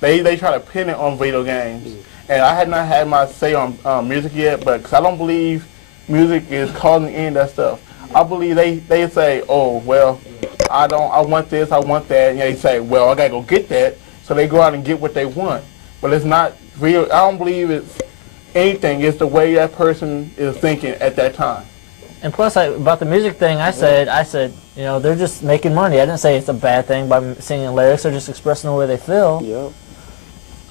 they try to pin it on video games. And I had not had my say on music yet, but cause I don't believe music is causing any of that stuff. I believe they say, oh, well, I want this, I want that, and they say, well, I gotta go get that, so they go out and get what they want. But it's not real. I don't believe it's anything. It's the way that person is thinking at that time. And plus, about the music thing, I said, you know, they're just making money. I didn't say it's a bad thing by singing lyrics. They're just expressing the way they feel. Yep.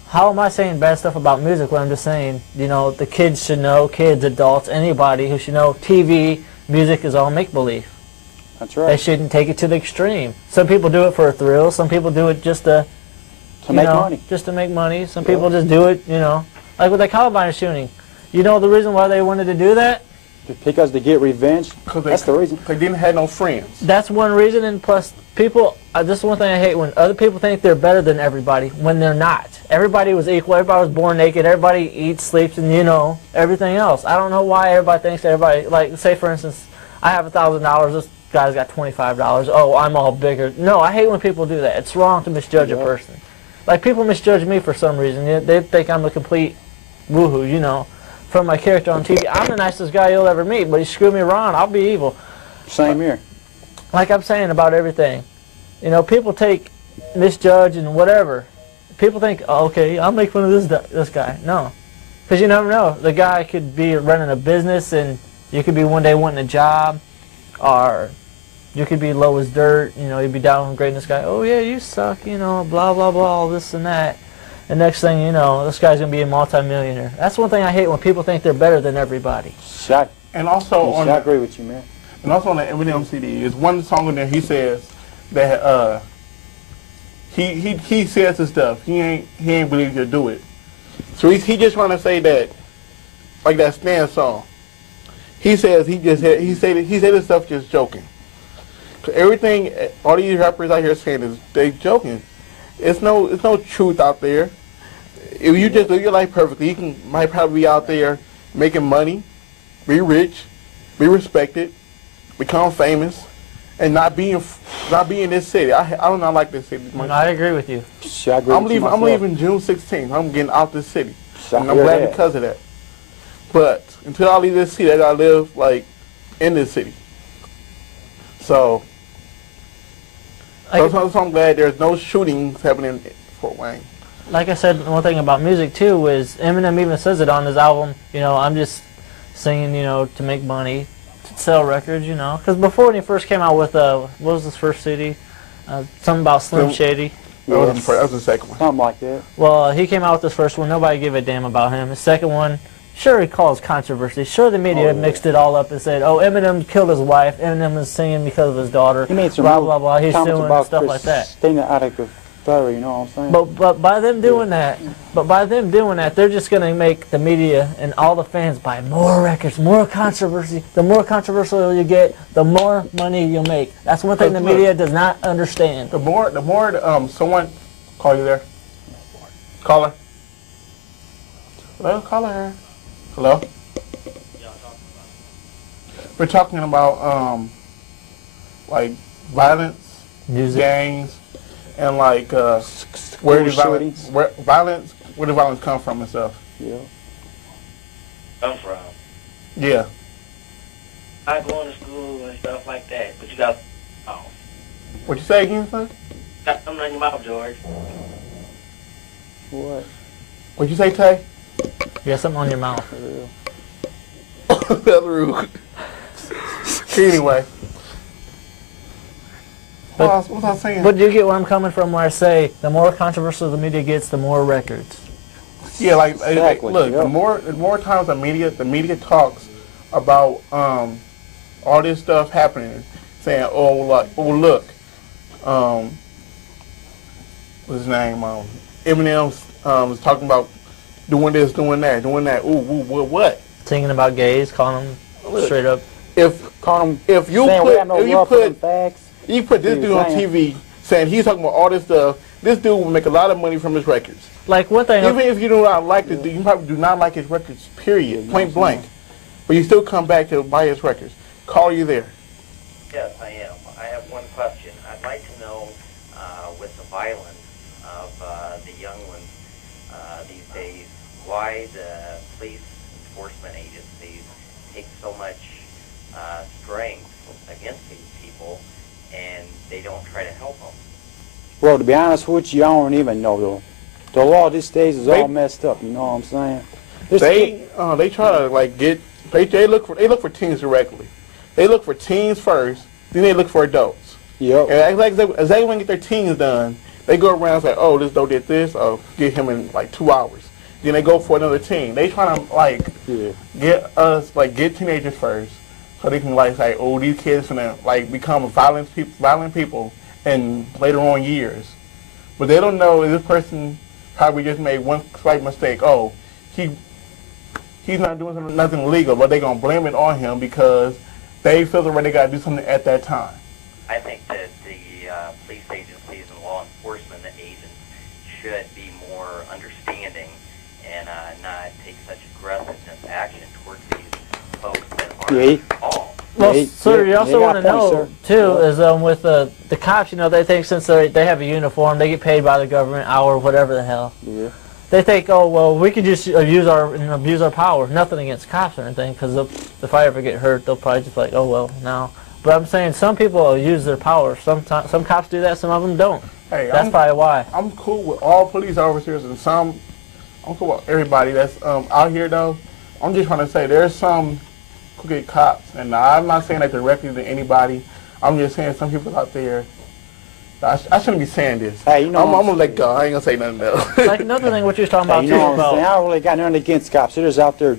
How am I saying bad stuff about music when I'm just saying, you know, the kids should know, kids, adults, anybody who should know TV, music is all make-believe. That's right. They shouldn't take it to the extreme. Some people do it for a thrill. Some people do it just to make money. Just to make money. Some people just do it, you know, like with the Columbine shooting. You know the reason why they wanted to do that? Because they get revenge. That's the reason. They didn't have no friends. That's one reason, and plus people, this is one thing I hate, when other people think they're better than everybody when they're not. Everybody was equal. Everybody was born naked. Everybody eats, sleeps, and, you know, everything else. I don't know why everybody thinks everybody, like, say for instance, I have $1,000, this guy's got $25. Oh, I'm all bigger. No, I hate when people do that. It's wrong to misjudge a person. Like, people misjudge me for some reason. They think I'm a complete woohoo, you know, from my character on TV. I'm the nicest guy you'll ever meet, but he screwed me around, I'll be evil. Same here. Like I'm saying about everything. You know, people misjudge and whatever. People think, oh, okay, I'll make fun of this guy. No. Because you never know. The guy could be running a business, and you could be one day wanting a job, or you could be low as dirt, you know, you'd be downgrading this guy. Oh, yeah, you suck, you know, blah, blah, blah, all this and that. And next thing you know, this guy's going to be a multi-millionaire. That's one thing I hate, when people think they're better than everybody. And also I agree with you, man. And also on the Eminem CD, is one song in there he says that he says his stuff. He ain't believe he'll do it. So he just trying to say that, like that Stan song. He says he said this stuff just joking. So everything, all these rappers out here saying is they joking. It's no truth out there. If you just live your life perfectly, you might probably be out there making money, be rich, be respected, become famous, and not be in this city. I do not like this city. I agree with you. I'm leaving June 16th. I'm getting out this city. And I'm glad because of that. But until I leave this city, I gotta live like in this city. So I'm glad there's no shootings happening in Fort Wayne. Like I said, one thing about music too is Eminem even says it on his album. You know, I'm just singing, you know, to make money, to sell records, you know. Because before, when he first came out with what was his first CD? Something about Slim Shady. That was the second one. Something like that. Well, he came out with this first one. Nobody gave a damn about him. The second one, sure, he caused controversy. Sure, the media mixed it all up and said, oh, Eminem killed his wife. Eminem is singing because of his daughter. He made some blah, blah, blah. He's suing and stuff like that. Christina Aguilera, you know what I'm saying? But by them doing that, they're just going to make the media and all the fans buy more records, more controversy. The more controversial you get, the more money you'll make. That's one thing the media does not understand. The more someone call you there. Caller. Hello, caller. Hello. We're talking about like violence, music, gangs, and like where the violence come from and stuff. Yeah. Come from. Yeah. I going to school and stuff like that, but you got What you say again, son? Got something on your mouth, George. What? What'd you say, Tay? You got something on your mouth. That's rude. Anyway. What was I saying? But do you get where I'm coming from, where I say the more controversial the media gets, the more records? Yeah, like exactly. Look, the more times the media talks about all this stuff happening, saying, look, what's his name? Eminem was talking about doing this, doing that. Ooh, what? Singing about gays, calling them straight up. If you put this dude on TV saying he's talking about all this stuff, this dude will make a lot of money from his records. Like one thing, even if you do not like this dude, you probably do not like his records, period, point blank. But you still come back to buy his records. Call you there. Yes, I am. I have one question. I'd like to know, with the violence of the young ones why the police enforcement agencies take so much strength against these people, and they don't try to help them. Well, to be honest with you, I don't even know though. The law these days is all messed up. You know what I'm saying? They try to like they look for teens directly. They look for teens first, then they look for adults. Yep. And as they want to get their teens done, they go around and say, oh, this dope did this, oh, get him in like 2 hours. Then they go for another teen. They try to like get teenagers first, so they can like say, oh, these kids gonna like become violent people in later on years. But they don't know this person probably just made one slight mistake. Oh, he's not doing nothing illegal, but they're gonna blame it on him because they feel the way they gotta do something at that time. I think that the police agencies and law enforcement agents should be more understanding and not take such aggressive action towards these folks that aren't all. Well, sir, you also want to know, too, is with the cops, you know, they think since they have a uniform, they get paid by the government, hour, whatever the hell. Yeah. They think, oh, well, we could just use abuse our power. Nothing against cops or anything, because if I ever get hurt, they'll probably just be like, oh, well, no. But I'm saying some people use their power. Some cops do that, some of them don't. Hey, that's probably why. I'm cool with all police officers and I'm cool with everybody that's out here, though. I'm just trying to say there's some crooked cops, and I'm not saying that directly to anybody. I'm just saying some people out there. I shouldn't be saying this. Hey, you know I'm gonna let go. I ain't gonna say nothing else. Like another thing, what you was talking about, you know what I'm saying? I don't really got nothing against cops. They're just out there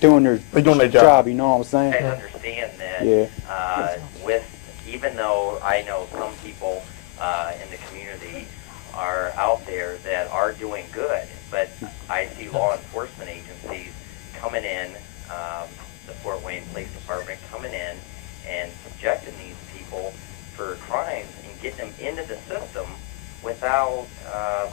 doing their job. You know what I'm saying? I understand that. Even though I know some people in the community are out there that are doing good, but I see law enforcement agencies coming in, the Fort Wayne Police Department coming in and subjecting these people for crimes and getting them into the system without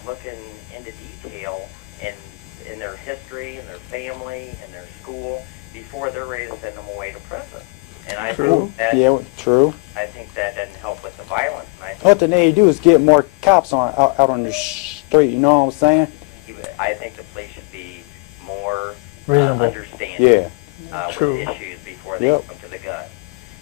looking into detail in their history, and their family, and their school before they're ready to send them away to prison. And I think that, true. I think that doesn't help with the violence. And I think what they need to do is get more cops out on the street. You know what I'm saying? I think the police should be more understanding with issues before they come to the gun.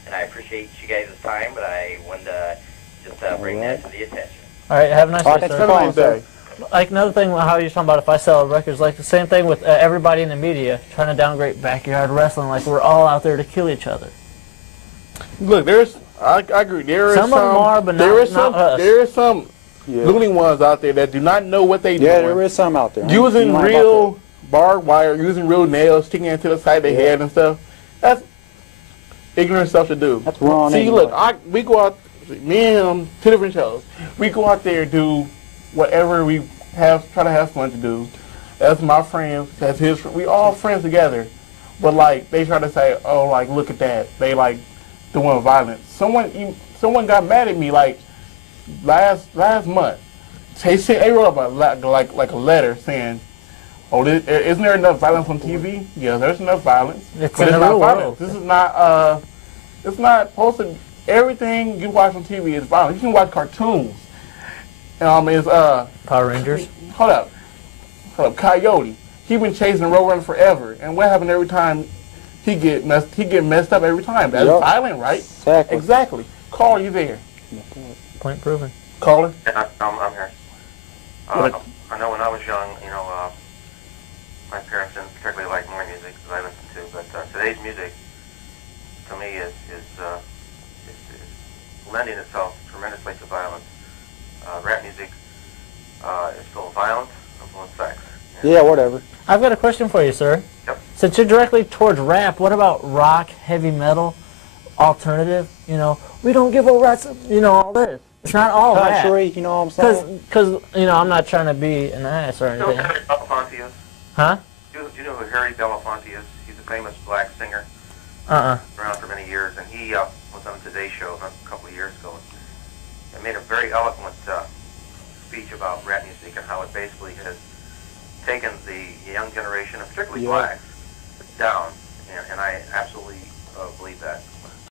And I appreciate you guys' time, but I wanted to just bring that to the attention. All right, have a nice day, sir. Have a nice day. Like another thing, how you're talking about if I sell records, like the same thing with everybody in the media trying to downgrade backyard wrestling, like we're all out there to kill each other. Look, I agree. Some of them are, but not us. There is some loony ones out there that do not know what they do. Yeah, there is some out there. Using real barbed wire, using real nails, sticking it to the side of their head and stuff. That's ignorant stuff to do. That's wrong. See, look, we go out, me and him, 2 different shows. We go out there, do whatever we try to have fun to do. That's my friends, that's his friends. We all friends together. But like, they try to say, oh, like, look at that. They like doing violence. Someone got mad at me like last month. They wrote up like a letter saying, oh, isn't there enough violence on TV? Yeah, there's enough violence. It's not violence. This is not, it's not supposed to, everything you watch on TV is violent. You can watch cartoons. It's, Power Rangers. Hold up, Coyote. He been chasing Roadrunner forever. And what happened every time he get messed up every time? That's violent, right? Exactly. Caller, you there? Point proven. Caller? Yeah, I'm here. I know when I was young, you know, my parents didn't particularly like more music that I listened to, but today's music, to me, is lending itself tremendously to violence. Rap music is full of violence and full of sex. Yeah, whatever. I've got a question for you, sir. Yep. Since you're directly towards rap, what about rock, heavy metal, alternative? You know, we don't give a rat's, you know, all this. It's not all country, rap. you know what I'm saying? Because, you know, I'm not trying to be an ass or anything. You know who Harry Belafonte is? Huh? Do you know who Harry Belafonte is? He's a famous black singer. Uh-uh. Around for many years, and he was on the Today Show a couple of years ago and made a very eloquent speech about rap music and how it basically has taken the young generation, and particularly blacks, down. And I absolutely believe that.